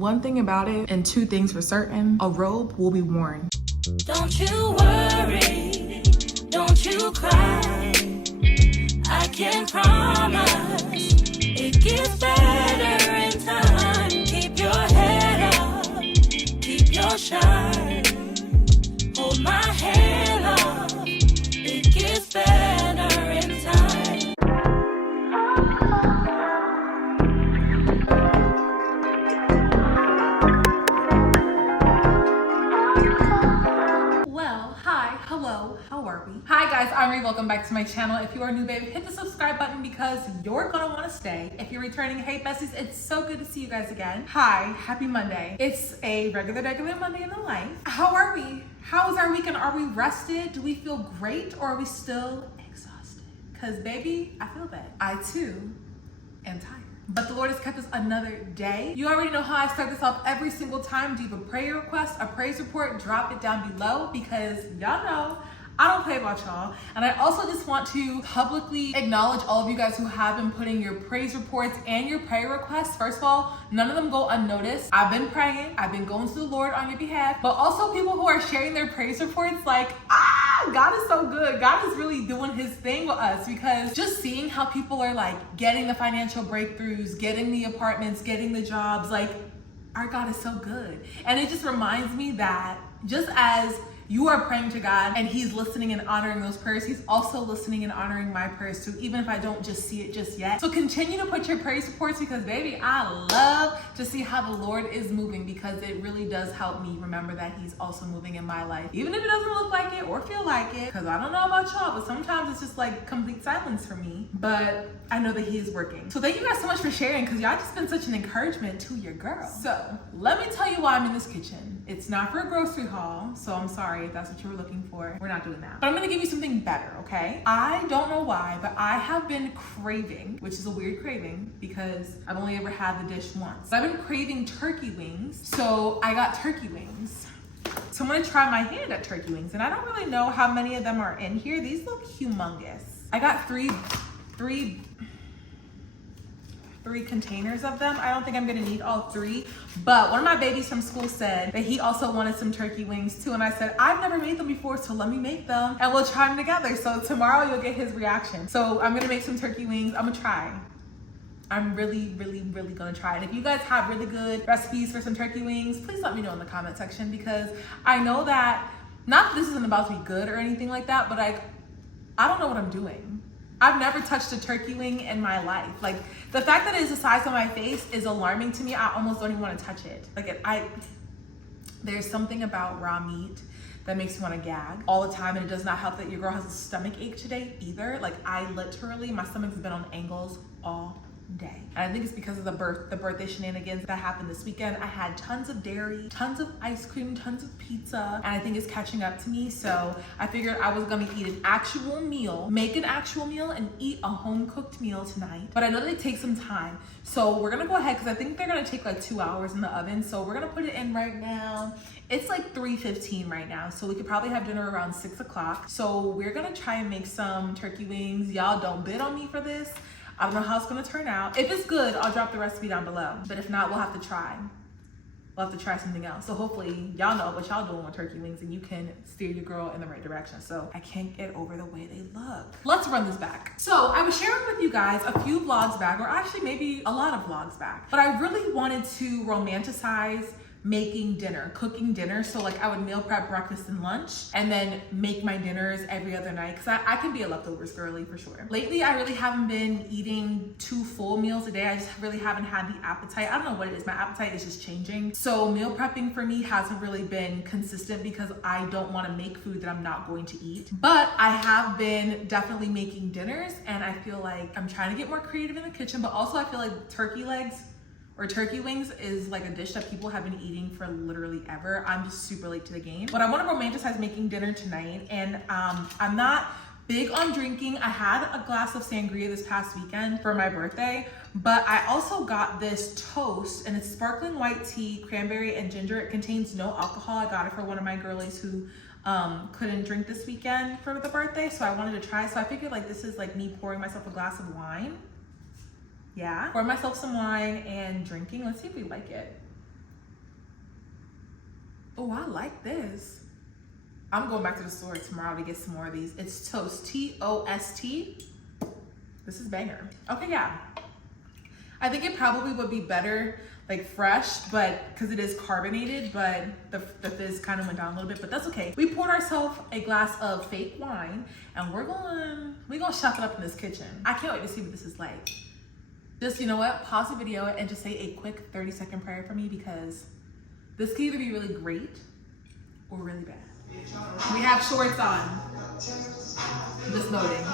One thing about it, and two things for certain, a robe will be worn. Don't you worry, don't you cry. I can promise it gets better in time. Keep your head up, keep your shine. Hold my hand up, it gets better in time. Well, hi, hello, how are we? Hi guys, I'm Ree, welcome back to my channel. If you are new, babe, hit the subscribe button because you're gonna wanna stay. If you're returning, hey besties, it's so good to see you guys again. Hi, happy Monday. It's a regular Monday in the life. How are we? How was our weekend? Are we rested? Do we feel great or are we still exhausted? Cause baby, I feel that. I too am tired. But the Lord has kept us another day. You already know how I start this off every single time. Do you have a prayer request, a praise report? Drop it down below because y'all know I don't play about y'all. And I also just want to publicly acknowledge all of you guys who have been putting your praise reports and your prayer requests. First of all, none of them go unnoticed. I've been praying, I've been going to the Lord on your behalf, but also people who are sharing their praise reports like, God is so good. God is really doing his thing with us because just seeing how people are like getting the financial breakthroughs, getting the apartments, getting the jobs, like our God is so good. And it just reminds me that just as you are praying to God and he's listening and honoring those prayers, he's also listening and honoring my prayers too, even if I don't just see it just yet. So continue to put your praise reports because baby, I love to see how the Lord is moving because it really does help me remember that he's also moving in my life. Even if it doesn't look like it or feel like it, because I don't know about y'all, but sometimes it's just like complete silence for me. But I know that he is working. So thank you guys so much for sharing because y'all just been such an encouragement to your girl. So let me tell you why I'm in this kitchen. It's not for a grocery haul, so I'm sorry if that's what you were looking for. We're not doing that. But I'm gonna give you something better, okay? I don't know why, but I have been craving, which is a weird craving because I've only ever had the dish once. I've been craving turkey wings, so I got turkey wings. So I'm gonna try my hand at turkey wings, and I don't really know how many of them are in here. These look humongous. I got three containers of them. I don't think I'm gonna need all three, but one of my babies from school said that he also wanted some turkey wings too, and I said, I've never made them before, so let me make them and we'll try them together. So tomorrow you'll get his reaction. So I'm gonna make some turkey wings. I'm gonna try. I'm really gonna try. And if you guys have really good recipes for some turkey wings, please let me know in the comment section because I know that, not that this isn't about to be good or anything like that, but like, I don't know what I'm doing. I've never touched a turkey wing in my life. Like the fact that it is the size of my face is alarming to me. I almost don't even want to touch it. Like there's something about raw meat that makes me want to gag all the time, and it does not help that your girl has a stomach ache today either. Like I literally, my stomach's been on angles all day. And I think it's because of the birthday shenanigans that happened this weekend. I had tons of dairy, tons of ice cream, tons of pizza, and I think it's catching up to me. So I figured I was gonna eat an actual meal, make an actual meal, and eat a home cooked meal tonight. But I know they take some time. So we're gonna go ahead, because I think they're gonna take like 2 hours in the oven. So we're gonna put it in right now. It's like 3:15 right now. So we could probably have dinner around 6 o'clock. So we're gonna try and make some turkey wings. Y'all don't bid on me for this. I don't know how it's gonna turn out. If it's good, I'll drop the recipe down below. But if not, we'll have to try. We'll have to try something else. So hopefully y'all know what y'all doing with turkey wings and you can steer your girl in the right direction. So I can't get over the way they look. Let's run this back. So I was sharing with you guys a few vlogs back, or actually maybe a lot of vlogs back, but I really wanted to romanticize making dinner, cooking dinner. So like I would meal prep breakfast and lunch and then make my dinners every other night because I can be a leftovers girly for sure. Lately, I really haven't been eating 2 full meals a day. I just really haven't had the appetite. I don't know what it is. My appetite is just changing. So meal prepping for me hasn't really been consistent because I don't want to make food that I'm not going to eat. But I have been definitely making dinners and I feel like I'm trying to get more creative in the kitchen, but also I feel like turkey legs or turkey wings is like a dish that people have been eating for literally ever. I'm just super late to the game. But I want to romanticize making dinner tonight, and I'm not big on drinking. I had a glass of sangria this past weekend for my birthday, but I also got this toast, and it's sparkling white tea, cranberry and ginger. It contains no alcohol. I got it for one of my girlies who couldn't drink this weekend for the birthday, so I wanted to try. So I figured like this is like me pouring myself a glass of wine. Yeah, pour myself some wine and drinking. Let's see if we like it. Oh, I like this. I'm going back to the store tomorrow to get some more of these. It's Toast, T-O-S-T. This is banger. Okay, yeah. I think it probably would be better like fresh, but because it is carbonated, but the fizz kind of went down a little bit, but that's okay. We poured ourselves a glass of fake wine and we're gonna chef it up in this kitchen. I can't wait to see what this is like. Just, you know what, pause the video and just say a quick 30-second prayer for me, because this could either be really great or really bad. We have shorts on, just noting.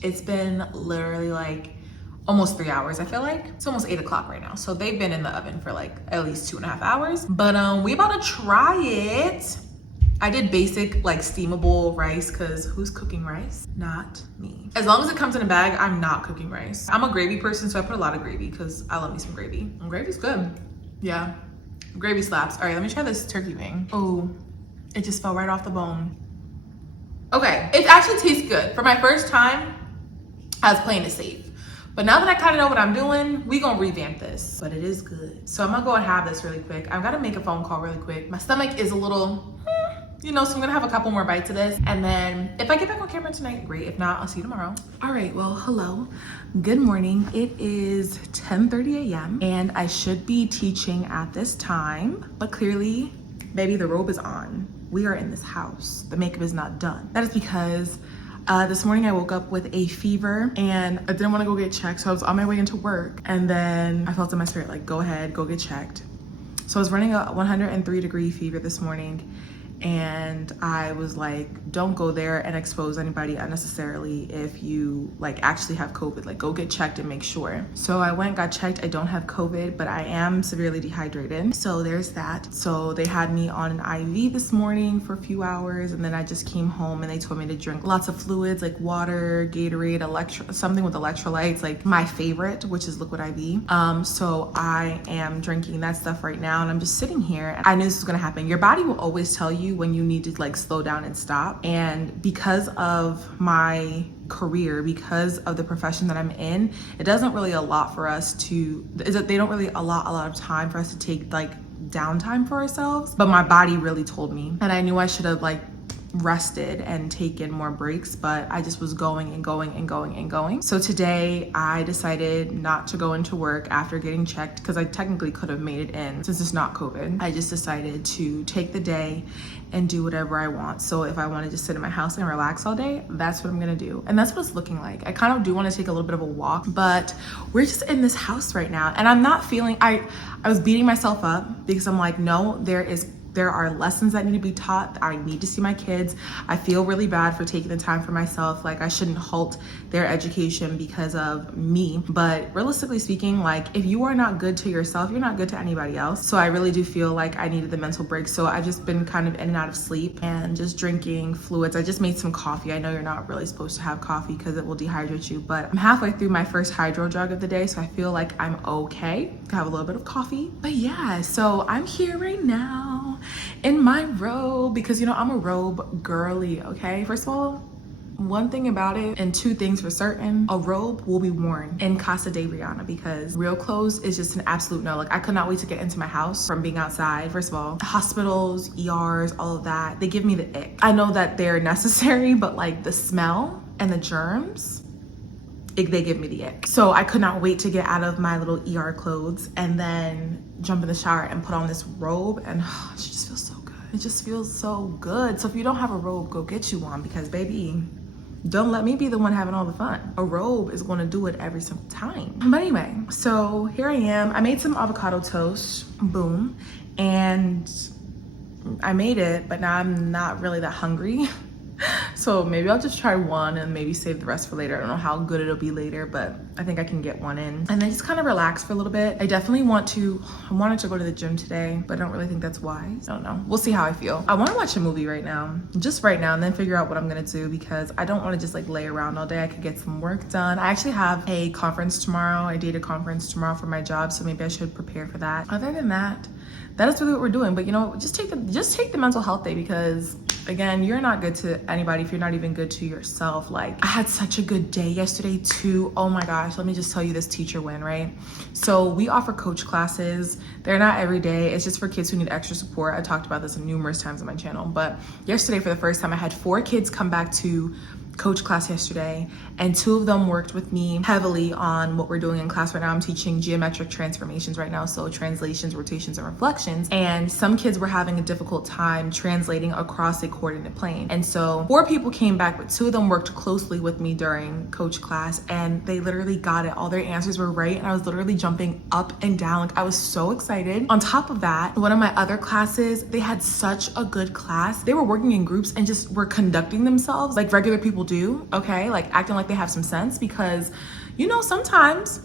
It's been literally like almost 3 hours. I feel like it's almost 8 o'clock right now. So they've been in the oven for like at least 2.5 hours, but we about to try it. I did basic like steamable rice, because who's cooking rice? Not me. As long as it comes in a bag, I'm not cooking rice. I'm a gravy person, so I put a lot of gravy because I love me some gravy. And gravy's good. Yeah, gravy slaps. All right, let me try this turkey wing. Oh, it just fell right off the bone. Okay, it actually tastes good. For my first time, I was playing it safe. But now that I kind of know what I'm doing, we gonna revamp this. But it is good. So I'm gonna go and have this really quick. I've gotta make a phone call really quick. My stomach is a little, you know, so I'm gonna have a couple more bites of this. And then if I get back on camera tonight, great. If not, I'll see you tomorrow. All right, well, hello. Good morning. It is 10:30 a.m. and I should be teaching at this time, but clearly, baby, the robe is on. We are in this house. The makeup is not done. That is because this morning I woke up with a fever and I didn't want to go get checked. So I was on my way into work and then I felt in my spirit like, go ahead, go get checked. So I was running a 103-degree fever this morning and I was like, don't go there and expose anybody unnecessarily if you like actually have COVID. Like, go get checked and make sure. So I went, got checked. I don't have COVID, but I am severely dehydrated. So there's that. So they had me on an IV this morning for a few hours, and then I just came home and they told me to drink lots of fluids like water, Gatorade, something with electrolytes, like my favorite, which is liquid IV. So I am drinking that stuff right now and I'm just sitting here. I knew this was gonna happen. Your body will always tell you when you need to like slow down and stop. And because of my career, because of the profession that I'm in, it doesn't really allot for us to, they don't really allot a lot of time for us to take like downtime for ourselves. But my body really told me, and I knew I should have like rested and taken more breaks, but I just was going and going and going and going. So today I decided not to go into work after getting checked, because I technically could have made it in since it's not COVID. I just decided to take the day and do whatever I want. So if I want to just sit in my house and relax all day, that's what I'm gonna do. And that's what it's looking like. I kind of do want to take a little bit of a walk, but we're just in this house right now. And I'm not feeling, I was beating myself up because I'm like, no, there are lessons that need to be taught. I need to see my kids. I feel really bad for taking the time for myself. Like, I shouldn't halt their education because of me. But realistically speaking, like, if you are not good to yourself, you're not good to anybody else. So I really do feel like I needed the mental break. So I've just been kind of in and out of sleep and just drinking fluids. I just made some coffee. I know you're not really supposed to have coffee because it will dehydrate you, but I'm halfway through my first hydro jug of the day, so I feel like I'm okay to have a little bit of coffee. But yeah, so I'm here right now in my robe because, you know, I'm a robe girly, okay? First of all, one thing about it, and two things for certain, a robe will be worn in Casa de Rihanna, because real clothes is just an absolute no. Like, I could not wait to get into my house from being outside. First of all, hospitals, ERs, all of that, they give me the ick. I know that they're necessary, but like the smell and the germs, they give me the ick. So I could not wait to get out of my little ER clothes and then jump in the shower and put on this robe, and it just feels so good. It just feels so good. So if you don't have a robe, go get you one, because baby, don't let me be the one having all the fun. A robe is going to do it every single time. But anyway, so here I am. I made some avocado toast, boom, and I made it, but now I'm not really that hungry. So maybe I'll just try one and maybe save the rest for later. I don't know how good it'll be later, but I think I can get one in. And then just kind of relax for a little bit. I definitely wanted to go to the gym today, but I don't really think that's wise. I don't know. We'll see how I feel. I want to watch a movie right now, just right now, and then figure out what I'm gonna do, because I don't want to just like lay around all day. I could get some work done. I actually have a conference tomorrow, a data conference tomorrow for my job, so maybe I should prepare for that. Other than that, that is really what we're doing. But you know, just take the mental health day, because again, you're not good to anybody if you're not even good to yourself. Like, I had such a good day yesterday too. Oh my gosh, let me just tell you this teacher win, right? So we offer coach classes. They're not every day. It's just for kids who need extra support. I talked about this numerous times on my channel, but yesterday for the first time, I had 4 kids come back to coach class yesterday, and 2 of them worked with me heavily on what we're doing in class right now. I'm teaching geometric transformations right now, so translations, rotations, and reflections, and some kids were having a difficult time translating across a coordinate plane. And so 4 people came back, but 2 of them worked closely with me during coach class, and they literally got it. All their answers were right, and I was literally jumping up and down. Like, I was so excited. On top of that, one of my other classes, they had such a good class. They were working in groups and just were conducting themselves like regular people do, okay? Like, acting like they have some sense, because, you know, sometimes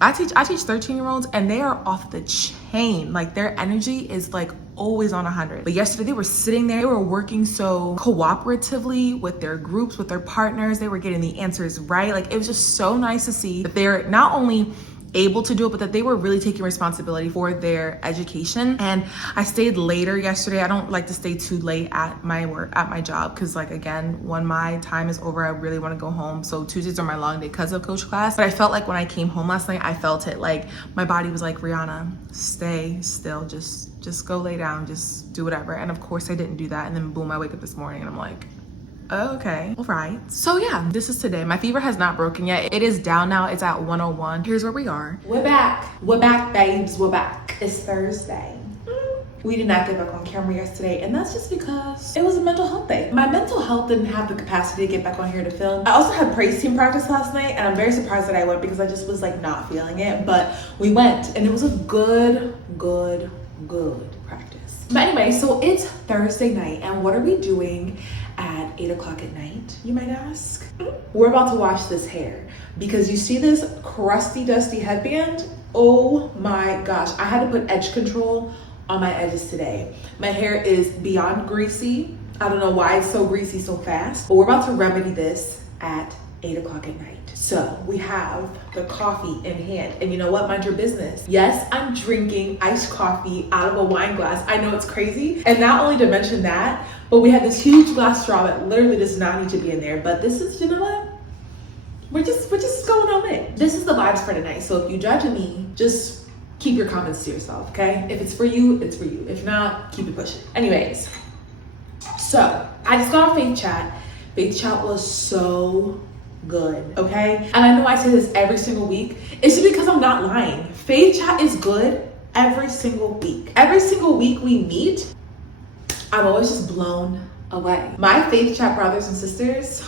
I teach 13-year-olds and they are off the chain. Like, their energy is like always on 100. But yesterday they were sitting there, they were working so cooperatively with their groups, with their partners. They were getting the answers right. Like, it was just so nice to see that they're not only able to do it, but that they were really taking responsibility for their education. And I stayed later yesterday. I don't like to stay too late at my work, at my job, because like, again, when my time is over, I really want to go home. So Tuesdays are my long day because of coach class. But I felt like when I came home last night, I felt it. Like, my body was like, Rihanna, stay still, just go lay down, just do whatever. And of course I didn't do that. And then boom, I wake up this morning and I'm like, okay, all right. So yeah, this is today. My fever has not broken yet. It is down now. It's at 101. Here's where we are. We're back, babes, we're back. It's Thursday. We did not get back on camera yesterday, and that's just because it was a mental health day. My mental health didn't have the capacity to get back on here to film. I also had praise team practice last night, and I'm very surprised that I went, because I just was like not feeling it. But we went, and it was a good practice. But anyway, so it's Thursday night, and what are we doing at 8 o'clock at night, you might ask? We're about to wash this hair, because you see this crusty, dusty headband? Oh my gosh, I had to put edge control on my edges today. My hair is beyond greasy. I don't know why it's so greasy so fast, but we're about to remedy this at 8 o'clock at night. So we have the coffee in hand, and you know what? Mind your business. Yes, I'm drinking iced coffee out of a wine glass. I know it's crazy. And not only to mention that, but we have this huge glass straw that literally does not need to be in there. But this is, you know what? We're just going on it. This is the vibes for tonight. So if you judge me, just keep your comments to yourself, okay? If it's for you, it's for you. If not, keep it pushing. Anyways, so I just got off Faith Chat. Faith Chat was so good, okay? And I know I say this every single week. It's just because I'm not lying. Faith Chat is good every single week. Every single week we meet, I'm always just blown away. My Faith Chat brothers and sisters,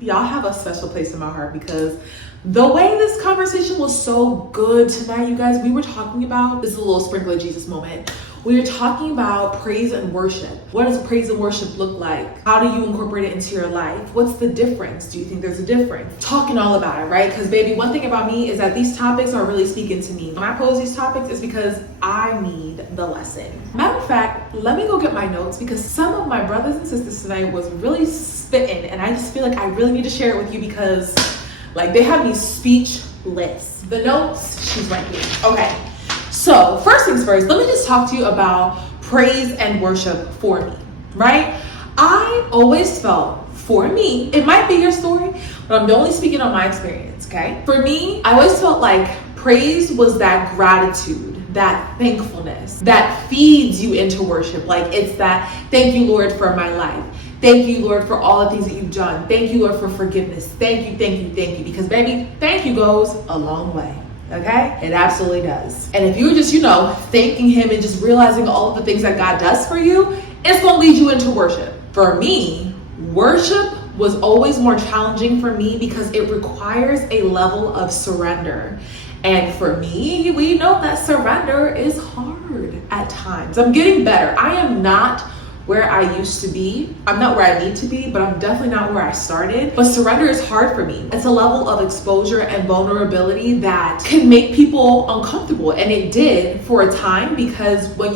y'all have a special place in my heart because the way this conversation was so good tonight, you guys, we were talking about, this is a little sprinkle of Jesus moment. We were talking about praise and worship. What does praise and worship look like? How do you incorporate it into your life? What's the difference? Do you think there's a difference? Talking all about it, right? Because baby, one thing about me is that these topics are really speaking to me. When I pose these topics, it's because I need the lesson. Matter of fact, let me go get my notes because some of my brothers and sisters tonight was really spitting and I just feel like I really need to share it with you because like they have me speechless. The notes, she's right here. Okay. So first things first, let me just talk to you about praise and worship for me, right? I always felt, for me, it might be your story, but I'm only speaking on my experience, okay? For me, I always felt like praise was that gratitude, that thankfulness that feeds you into worship. Like it's that, thank you, Lord, for my life. Thank you, Lord, for all the things that you've done. Thank you, Lord, for forgiveness. Thank you, thank you, thank you. Because baby, thank you goes a long way. Okay? It absolutely does. And if you're just, thanking him and just realizing all of the things that God does for you, it's going to lead you into worship. For me, worship was always more challenging for me because it requires a level of surrender. And for me, we know that surrender is hard at times. I'm getting better. I am not where I used to be. I'm not where I need to be, but I'm definitely not where I started. But surrender is hard for me. It's a level of exposure and vulnerability that can make people uncomfortable. And it did for a time because when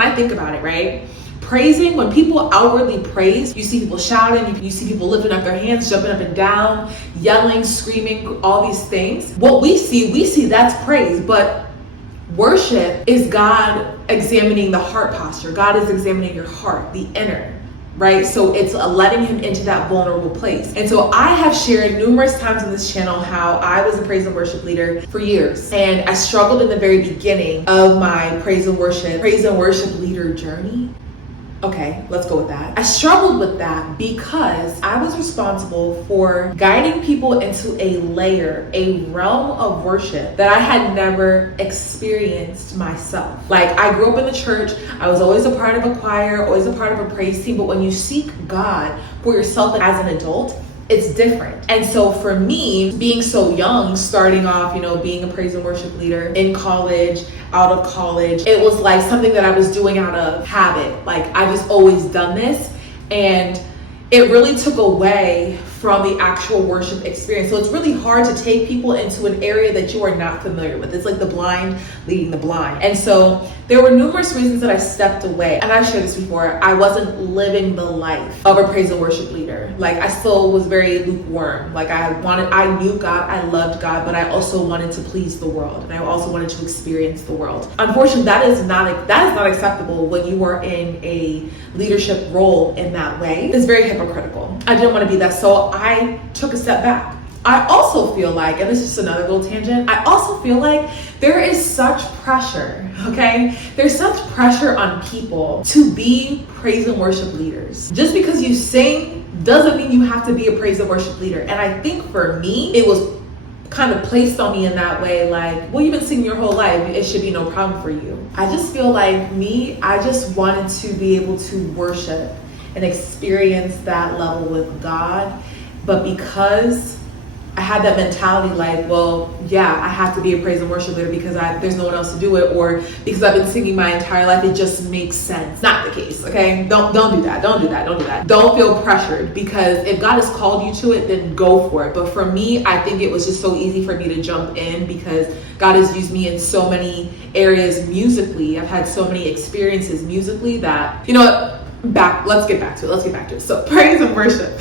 I think about it, right? Praising, when people outwardly praise, you see people shouting, you see people lifting up their hands, jumping up and down, yelling, screaming, all these things. What we see that's praise, but worship is God examining the heart posture. God is examining your heart, the inner, right? So it's letting him into that vulnerable place. And so I have shared numerous times on this channel how I was a praise and worship leader for years. And I struggled in the very beginning of my praise and worship leader journey. Okay, let's go with that. I struggled with that because I was responsible for guiding people into a realm of worship that I had never experienced myself. Like I grew up in the church. I was always a part of a choir, always a part of a praise team. But when you seek God for yourself as an adult, it's different. And so for me, being so young, starting off, being a praise and worship leader in college, out of college, it was like something that I was doing out of habit. Like I just always done this. And it really took away from the actual worship experience. So it's really hard to take people into an area that you are not familiar with. It's like the blind leading the blind. And so there were numerous reasons that I stepped away. And I've shared this before. I wasn't living the life of a praise and worship leader. Like I still was very lukewarm. Like I knew God, I loved God, but I also wanted to please the world. And I also wanted to experience the world. Unfortunately, that is not acceptable when you are in a leadership role in that way. It's very hypocritical. I didn't want to be that. So I took a step back. I also feel like, and this is just another little tangent, I also feel like there is such pressure, okay? There's such pressure on people to be praise and worship leaders. Just because you sing doesn't mean you have to be a praise and worship leader. And I think for me, it was kind of placed on me in that way, like, well, you've been singing your whole life, it should be no problem for you. I just feel like I just wanted to be able to worship and experience that level with God. But because I had that mentality like, well, yeah, I have to be a praise and worship leader because there's no one else to do it, or because I've been singing my entire life, it just makes sense. Not the case, okay? Don't do that. Don't feel pressured, because if God has called you to it, then go for it. But for me, I think it was just so easy for me to jump in because God has used me in so many areas musically. I've had so many experiences musically that, let's get back to it. So praise and worship.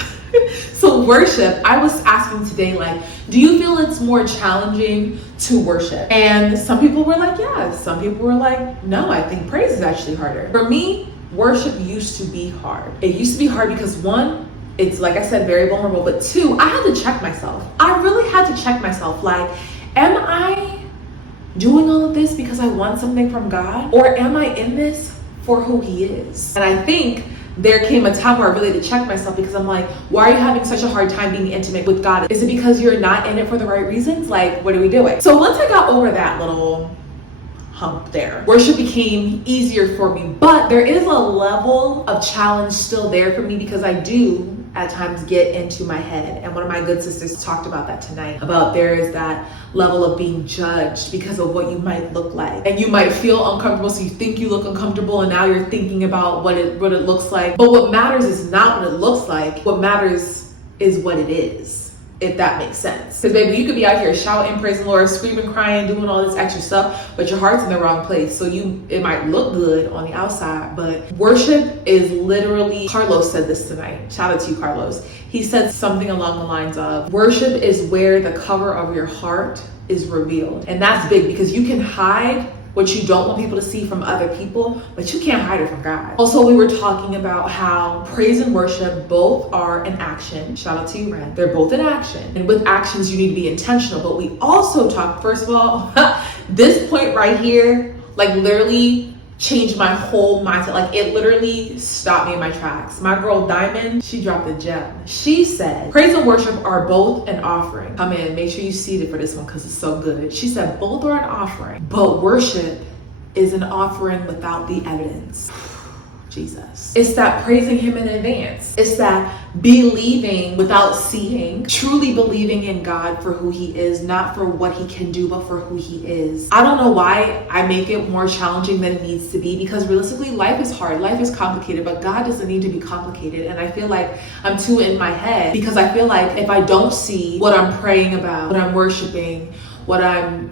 So worship, I was asking today, like, do you feel it's more challenging to worship? And some people were like, yeah. Some people were like, no, I think praise is actually harder. For me, worship used to be hard. It used to be hard because one, it's like I said, very vulnerable. But two, I had to check myself. I really had to check myself. Like, am I doing all of this because I want something from God? Or am I in this for who he is? And I think there came a time where I really had to check myself, because I'm like, why are you having such a hard time being intimate with God? Is it because you're not in it for the right reasons? Like, what are we doing? So once I got over that little hump there, worship became easier for me. But there is a level of challenge still there for me, because I do at times get into my head. And one of my good sisters talked about that tonight, about there is that level of being judged because of what you might look like. And you might feel uncomfortable, so you think you look uncomfortable, and now you're thinking about what it looks like. But what matters is not what it looks like. What matters is what it is, if that makes sense. Because baby, you could be out here shouting, praising the Lord, screaming, crying, doing all this extra stuff, but your heart's in the wrong place. So it might look good on the outside, but worship is literally, Carlos said this tonight. Shout out to you, Carlos. He said something along the lines of, worship is where the cover of your heart is revealed. And that's big, because you can hide what you don't want people to see from other people, but you can't hide it from God. Also, we were talking about how praise and worship both are an action. Shout out to you, Ren. They're both an action. And with actions, you need to be intentional. But we also talked, first of all, this point right here, like literally changed my whole mindset. Like it literally stopped me in my tracks. My girl Diamond, she dropped a gem. She said, praise and worship are both an offering. Come in, make sure you seated for this one because it's so good. She said, both are an offering, but worship is an offering without the evidence. Jesus. It's that praising him in advance. It's that believing without seeing, truly believing in God for who he is, not for what he can do, but for who he is. I don't know why I make it more challenging than it needs to be, because realistically, life is hard, life is complicated, but God doesn't need to be complicated. And I feel like I'm too in my head, because I feel like if I don't see what I'm praying about, what I'm worshiping, what I'm,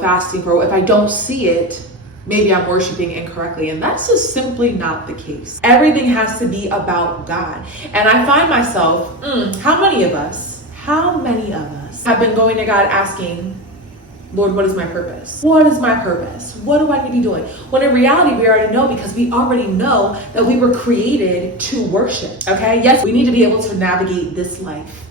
fasting for, if I don't see it, maybe I'm worshiping incorrectly. And that's just simply not the case. Everything has to be about God. And I find myself, how many of us have been going to God asking, Lord, what is my purpose? What is my purpose? What do I need to be doing? When in reality, we already know, because we already know that we were created to worship, okay? Yes, we need to be able to navigate this life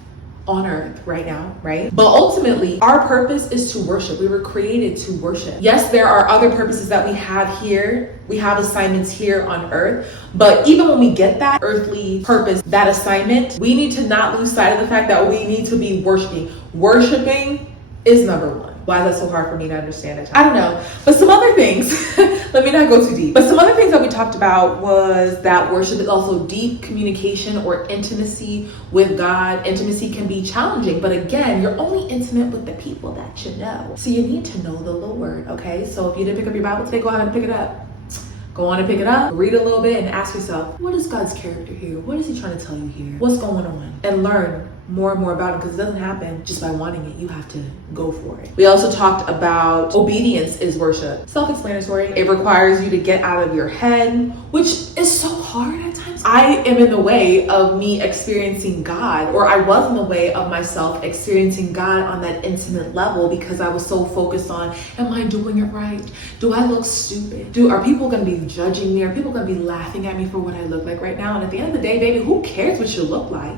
on earth right now, right? But ultimately, our purpose is to worship. We were created to worship. Yes, there are other purposes that we have here. We have assignments here on earth. But even when we get that earthly purpose, that assignment, we need to not lose sight of the fact that we need to be worshiping. Worshiping is number one. Why is that so hard for me to understand it? I don't know. But some other things, let me not go too deep. But some other things that we talked about was that worship is also deep communication or intimacy with God. Intimacy can be challenging, but again, you're only intimate with the people that you know. So you need to know the Lord, okay? So if you didn't pick up your Bible today, go ahead and pick it up. Go on and pick it up, read a little bit, and ask yourself, what is God's character here? What is he trying to tell you here? What's going on? And learn more and more about it, because it doesn't happen just by wanting it. You have to go for it. We also talked about obedience is worship. Self-explanatory. It requires you to get out of your head, which is so hard at times. I am in the way of me experiencing God, or I was in the way of myself experiencing God on that intimate level, because I was so focused on, am I doing it right? Do I look stupid? Are people going to be judging me? Are people going to be laughing at me for what I look like right now? And at the end of the day, baby, who cares what you look like?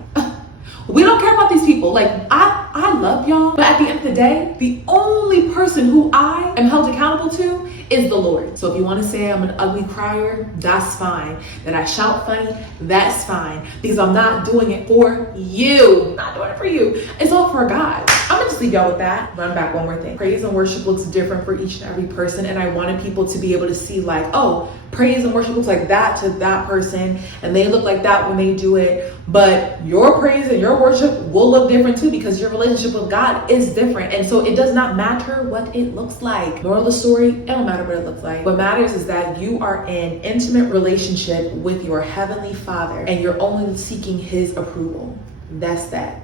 We don't care about these people. Like, I love y'all, but at the end of the day, the only person who I am held accountable to is the Lord. So if you want to say I'm an ugly crier, that's fine. That I shout funny, that's fine. Because I'm not doing it for you. I'm not doing it for you. It's all for God. I'm gonna just leave y'all with that. Run back one more thing. Praise and worship looks different for each and every person. And I wanted people to be able to see, like, oh, praise and worship looks like that to that person, and they look like that when they do it. But your praise and your worship will look different too, because your relationship with God is different. And so it does not matter what it looks like. Moral of the story, it don't matter what it looks like. What matters is that you are in intimate relationship with your Heavenly Father, and you're only seeking his approval. That's that.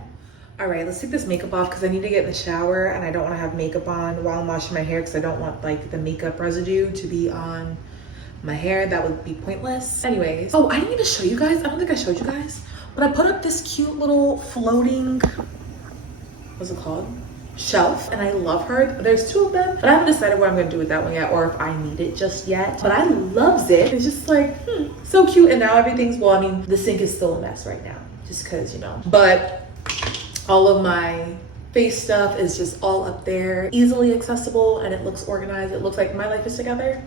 All right, let's take this makeup off, because I need to get in the shower, and I don't want to have makeup on while I'm washing my hair, because I don't want like the makeup residue to be on my hair. That would be pointless. Anyways, oh, I didn't even show you guys. I don't think I showed you guys, but I put up this cute little floating, what's it called? Shelf, and I love her. There's two of them, but I haven't decided what I'm gonna do with that one yet, or if I need it just yet. But I loves it. It's just like, so cute. And now everything's, well, I mean, the sink is still a mess right now, just because, but all of my face stuff is just all up there, easily accessible, and it looks organized. It looks like my life is together.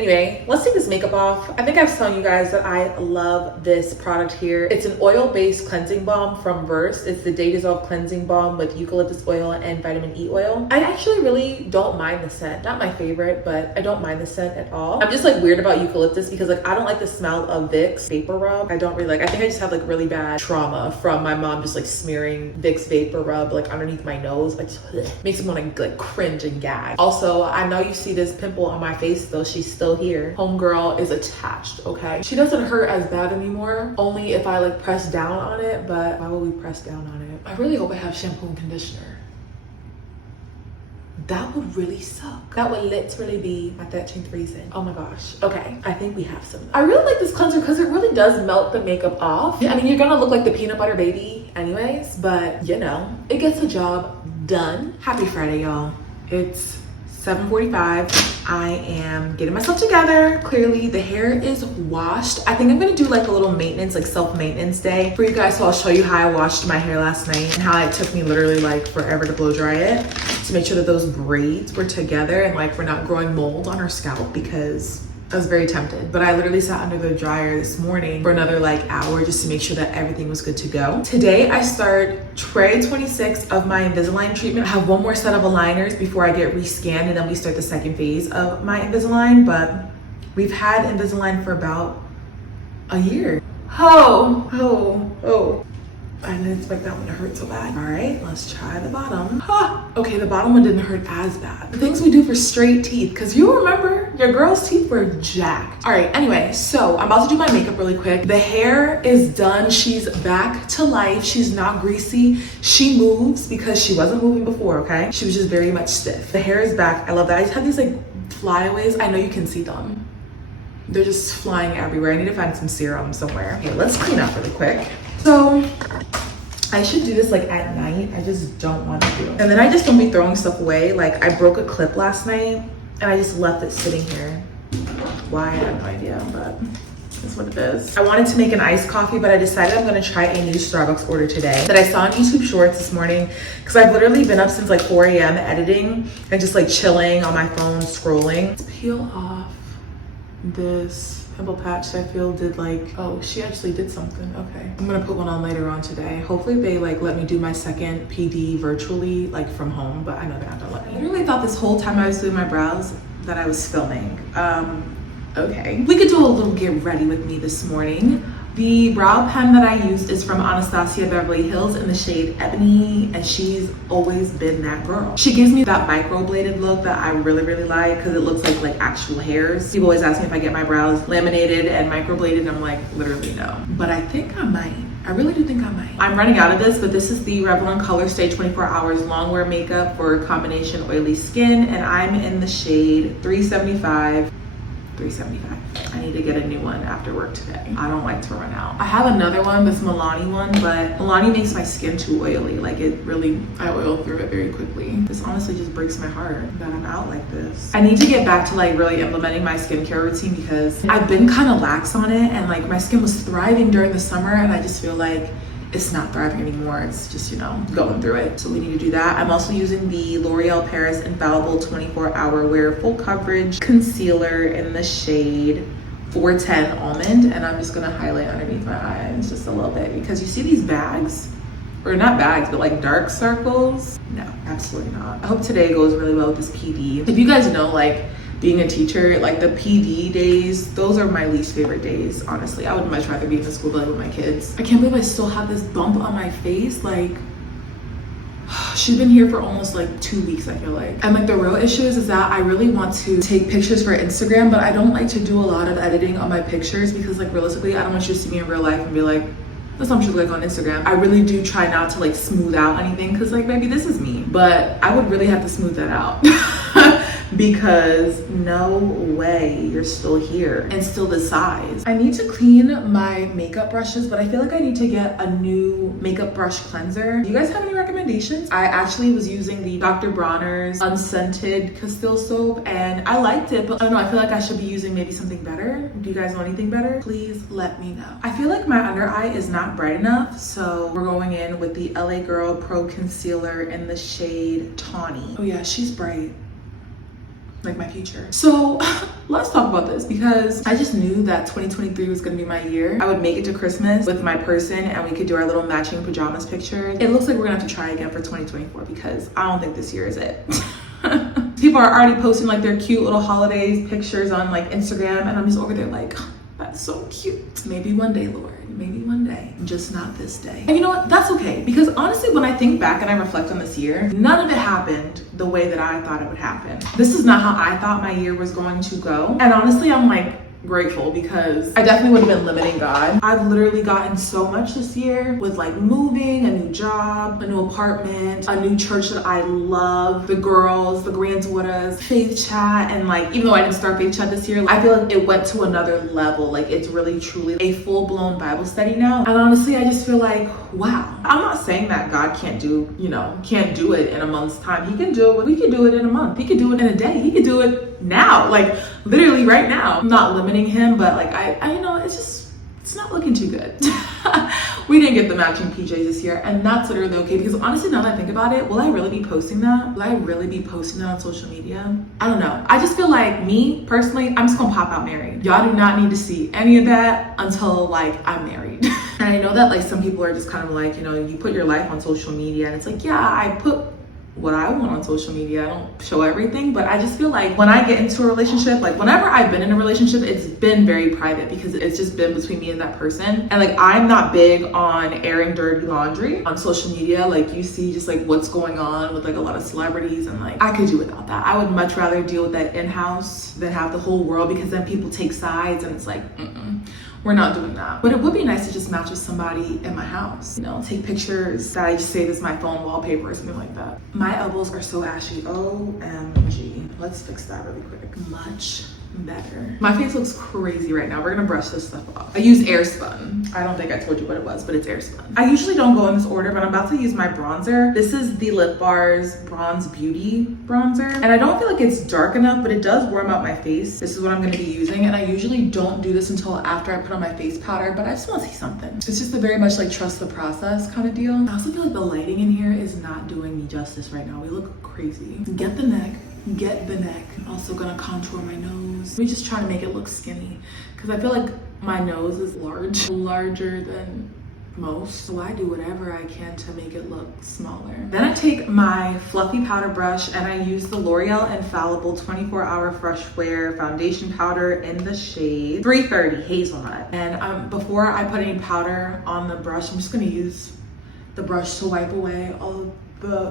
Anyway, let's take this makeup off. I think I was telling you guys that I love this product here. It's an oil-based cleansing balm from Verse. It's the Day Dissolve Cleansing Balm with eucalyptus oil and vitamin E oil. I actually really don't mind the scent. Not my favorite, but I don't mind the scent at all. I'm just like weird about eucalyptus because like I don't like the smell of Vicks Vapor Rub. I don't really like, I think I just have like really bad trauma from my mom just like smearing Vicks Vapor Rub like underneath my nose. Like makes me want to like cringe and gag. Also, I know you see this pimple on my face though. She's still here. Homegirl is attached, okay? She doesn't hurt as bad anymore, only if I like press down on it, but why would we press down on it? I really hope I have shampoo and conditioner. That would really suck. That would literally be my 13th reason. Oh my gosh. Okay, I think we have some. I really like this cleanser because it really does melt the makeup off. I mean, you're gonna look like the peanut butter baby anyways, but you know, it gets the job done. Happy Friday, y'all. It's 7:45. I am getting myself together. Clearly the hair is washed. I think I'm gonna do like a little maintenance, like self-maintenance day for you guys. So I'll show you how I washed my hair last night and how it took me literally like forever to blow dry it to make sure that those braids were together and like we're not growing mold on our scalp, because I was very tempted, but I literally sat under the dryer this morning for another like hour just to make sure that everything was good to go. Today I start tray 26 of my Invisalign treatment. I have one more set of aligners before I get rescanned, and then we start the second phase of my Invisalign, but we've had Invisalign for about a year. I didn't expect that one to hurt so bad. All right, let's try the bottom. Okay, the bottom one didn't hurt as bad. The things we do for straight teeth, because you remember your girl's teeth were jacked. All right, anyway, so I'm about to do my makeup really quick. The hair is done. She's back to life. She's not greasy. She moves because she wasn't moving before, okay? She was just very much stiff. The hair is back. I love that. I just have these like flyaways. I know you can see them. They're just flying everywhere. I need to find some serum somewhere. Okay, let's clean up really quick. So I should do this like at night. I just don't want to do it. And then I just don't be throwing stuff away. Like I broke a clip last night and I just left it sitting here. Why, I have no idea, but that's what it is. I wanted to make an iced coffee, but I decided I'm gonna try a new Starbucks order today that I saw on YouTube Shorts this morning, because I've literally been up since like 4 a.m. editing and just like chilling on my phone, scrolling. Let's peel off this pimple patch that I feel did like, oh, she actually did something. Okay, I'm gonna put one on later on today. Hopefully they like let me do my second PD virtually, like from home, but I know they're not gonna let me. I literally thought this whole time I was doing my brows that I was filming. Okay, we could do a little get ready with me this morning. The brow pen that I used is from Anastasia Beverly Hills in the shade Ebony, and she's always been that girl. She gives me that microbladed look that I really, really like, because it looks like actual hairs. People always ask me if I get my brows laminated and microbladed, and I'm like, literally no. But I think I might. I really do think I might. I'm running out of this, but this is the Revlon Color Stay 24 Hours Longwear Makeup for combination oily skin, and I'm in the shade 375. I need to get a new one after work today. I don't like to run out. I have another one, this Milani one, but Milani makes my skin too oily. Like it really, I oil through it very quickly. This honestly just breaks my heart that I'm out like this. I need to get back to like really implementing my skincare routine, because I've been kind of lax on it, and like my skin was thriving during the summer, and I just feel like it's not thriving anymore. It's just, you know, going through it. So we need to do that. I'm also using the L'Oreal Paris Infallible 24-Hour Wear Full Coverage Concealer in the shade 410 Almond. And I'm just gonna highlight underneath my eyes just a little bit, because you see these bags, or not bags, but like dark circles. No, absolutely not. I hope today goes really well with this PD. If you guys know, like, being a teacher, like the PD days, those are my least favorite days, honestly. I would much rather be in the school building with my kids. I can't believe I still have this bump on my face. Like, she's been here for almost like 2 weeks, I feel like. And like the real issue is that I really want to take pictures for Instagram, but I don't like to do a lot of editing on my pictures, because like realistically, I don't want you to see me in real life and be like, that's not what you look like on Instagram. I really do try not to like smooth out anything, because like maybe this is me, but I would really have to smooth that out. Because no way you're still here and still this size. I need to clean my makeup brushes, but I feel like I need to get a new makeup brush cleanser. Do you guys have any recommendations? I actually was using the Dr. Bronner's unscented Castile soap, and I liked it, but I don't know, I feel like I should be using maybe something better. Do you guys know anything better? Please let me know. I feel like my under eye is not bright enough, so we're going in with the LA Girl Pro Concealer in the shade Tawny. Oh yeah, she's bright. like my future. So let's talk about this because I just knew that 2023 was gonna be my year. I would make it to Christmas with my person and we could do our little matching pajamas pictures. It looks like we're gonna have to try again for 2024 because I don't think this year is it. People are already posting like their cute little holidays pictures on like Instagram and I'm just over there like, that's so cute. Maybe one day, Lord. Maybe one day, just not this day. And you know what? That's okay. Because honestly, when I think back and I reflect on this year, none of it happened the way that I thought it would happen. This is not how I thought my year was going to go. And honestly, I'm like grateful because I definitely would have been limiting God. I've literally gotten so much this year with like moving, a new job, a new apartment, a new church that I love, the girls, the granddaughter's, Faith Chat, and like even though I didn't start Faith Chat this year, I feel like it went to another level. Like it's really truly a full-blown Bible study now. And honestly, I just feel like, wow. I'm not saying that God can't do, can't do it in a month's time. He can do it. We can do it in a month. He could do it in a day. He could do it now, like literally right now. I'm not limiting him, but like I it's not looking too good. We didn't get the matching PJs this year, and that's literally okay because honestly, now that I think about it, will I really be posting that? Will I really be posting that on social media? I don't know. I just feel like me personally, I'm just gonna pop out married. Y'all do not need to see any of that until like I'm married. And I know that like some people are just kind of like, you put your life on social media and it's like, yeah, I put what I want on social media. I don't show everything, but I just feel like when I get into a relationship, like whenever I've been in a relationship, it's been very private because it's just been between me and that person. And like, I'm not big on airing dirty laundry on social media. Like you see just like what's going on with like a lot of celebrities and like, I could do without that. I would much rather deal with that in-house than have the whole world because then people take sides and it's like, we're not doing that. But it would be nice to just match with somebody in my house. Take pictures that I just save as my phone wallpaper or something like that. My elbows are so ashy. OMG. Let's fix that really quick. Much better. My face looks crazy right now. We're gonna brush this stuff off. I use Airspun. I don't think I told you what it was, but it's Airspun. I usually don't go in this order, but I'm about to use my bronzer. This is the Lip Bar's Bronze Beauty bronzer. And I don't feel like it's dark enough, but it does warm up my face. This is what I'm gonna be using. And I usually don't do this until after I put on my face powder, but I just wanna see something. It's just a very much like trust the process kind of deal. I also feel like the lighting in here is not doing me justice right now. We look crazy. Get the neck. I'm also gonna contour my nose. We just try to make it look skinny because I feel like my nose is larger than most, so I do whatever I can to make it look smaller. Then I take my fluffy powder brush and I use the L'Oreal Infallible 24-Hour Fresh Wear Foundation Powder in the shade 330 Hazelnut. And before I put any powder on the brush, I'm just gonna use the brush to wipe away all of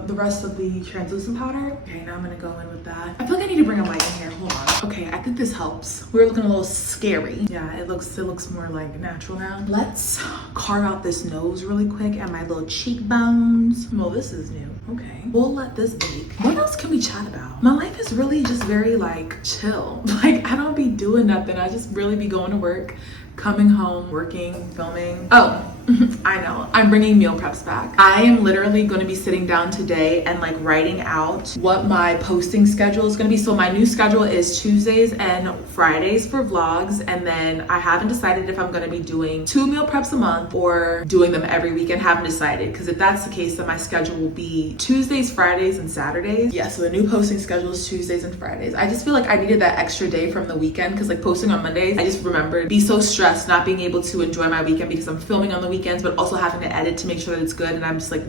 the rest of the translucent powder. Okay, now I'm gonna go in with that. I feel like I need to bring a light in here. Hold on. Okay, I think this helps. We're looking a little scary. Yeah, it looks more like natural now. Let's carve out this nose really quick and my little cheekbones. Well, this is new. Okay, we'll let this bake. What else can we chat about? My life is really just very like chill. Like I don't be doing nothing. I just really be going to work, coming home, working, filming. Oh, I know, I'm bringing meal preps back. I am literally going to be sitting down today and like writing out what my posting schedule is going to be. So my new schedule is Tuesdays and Fridays for vlogs. And then I haven't decided if I'm going to be doing 2 meal preps a month or doing them every weekend. Haven't decided, because if that's the case, then my schedule will be Tuesdays, Fridays, and Saturdays. Yeah, so the new posting schedule is Tuesdays and Fridays. I just feel like I needed that extra day from the weekend because like posting on Mondays, I just remembered be so stressed not being able to enjoy my weekend because I'm filming on the weekends, but also having to edit to make sure that it's good. And I'm just like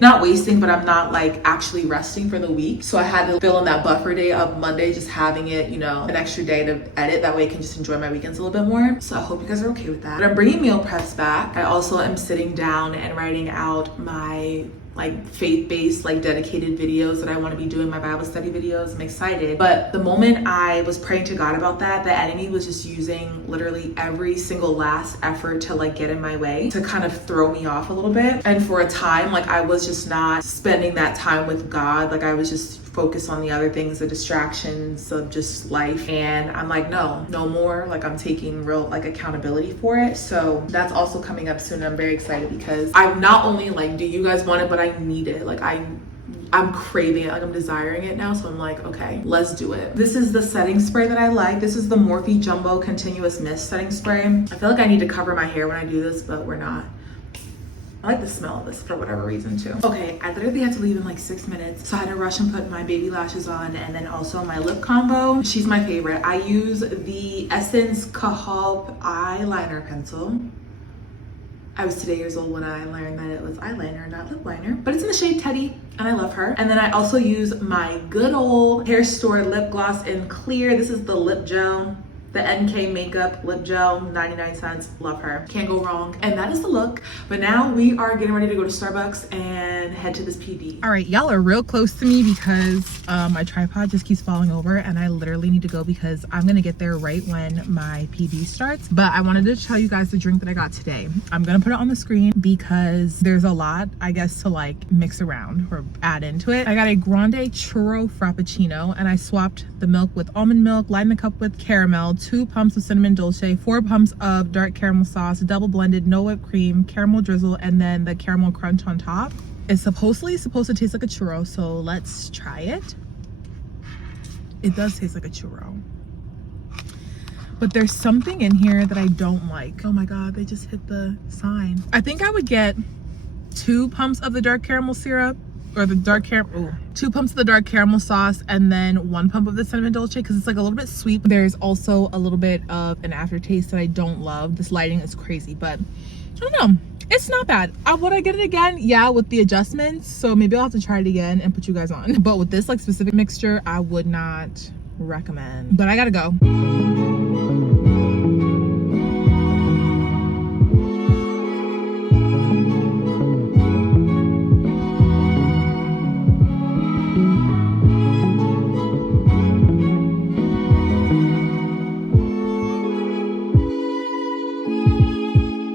not wasting, but I'm not like actually resting for the week. So I had to fill in that buffer day of Monday, just having it, an extra day to edit. That way I can just enjoy my weekends a little bit more. So I hope you guys are okay with that. But I'm bringing meal preps back. I also am sitting down and writing out my like faith-based like dedicated videos that I want to be doing, my Bible study videos. I'm excited. But the moment I was praying to God about that, the enemy was just using literally every single last effort to like get in my way, to kind of throw me off a little bit. And for a time, like I was just not spending that time with God. Like I was just focused on the other things, the distractions of just life. And I'm like, no more. Like I'm taking real like accountability for it. So that's also coming up soon. I'm very excited because I'm not only like, do you guys want it, but I need it. Like I'm craving it, like I'm desiring it now. So I'm like, okay, let's do it. This is the setting spray that I like. This is the Morphe Jumbo Continuous Mist setting spray. I feel like I need to cover my hair when I do this, but we're not. I like the smell of this for whatever reason too. Okay, I literally had to leave in like 6 minutes. So I had to rush and put my baby lashes on and then also my lip combo. She's my favorite. I use the Essence Cahal eyeliner pencil. I was today years old when I learned that it was eyeliner, not lip liner. But it's in the shade Teddy, and I love her. And then I also use my good old hair store lip gloss in clear. This is the lip gel. The NK Makeup Lip Gel, 99 cents. Love her. Can't go wrong. And that is the look. But now we are getting ready to go to Starbucks and head to this PB. All right, y'all are real close to me because my tripod just keeps falling over and I literally need to go because I'm gonna get there right when my PB starts. But I wanted to tell you guys the drink that I got today. I'm gonna put it on the screen because there's a lot, I guess, to like mix around or add into it. I got a Grande Churro Frappuccino and I swapped the milk with almond milk, lightened the cup with caramel, 2 pumps of cinnamon dolce, 4 pumps of dark caramel sauce, double blended, no whipped cream, caramel drizzle, and then the caramel crunch on top. It's supposedly supposed to taste like a churro, so let's try it. It does taste like a churro. But there's something in here that I don't like. Oh my God, they just hit the sign. I think I would get 2 pumps of the dark caramel syrup, or the dark caramel, 2 pumps of the dark caramel sauce, and then 1 pump of the cinnamon dolce because it's like a little bit sweet. There's also a little bit of an aftertaste that I don't love. This lighting is crazy, but I don't know. It's not bad. Would I get it again? Yeah, with the adjustments. So maybe I'll have to try it again and put you guys on. But with this like specific mixture, I would not recommend. But I gotta go.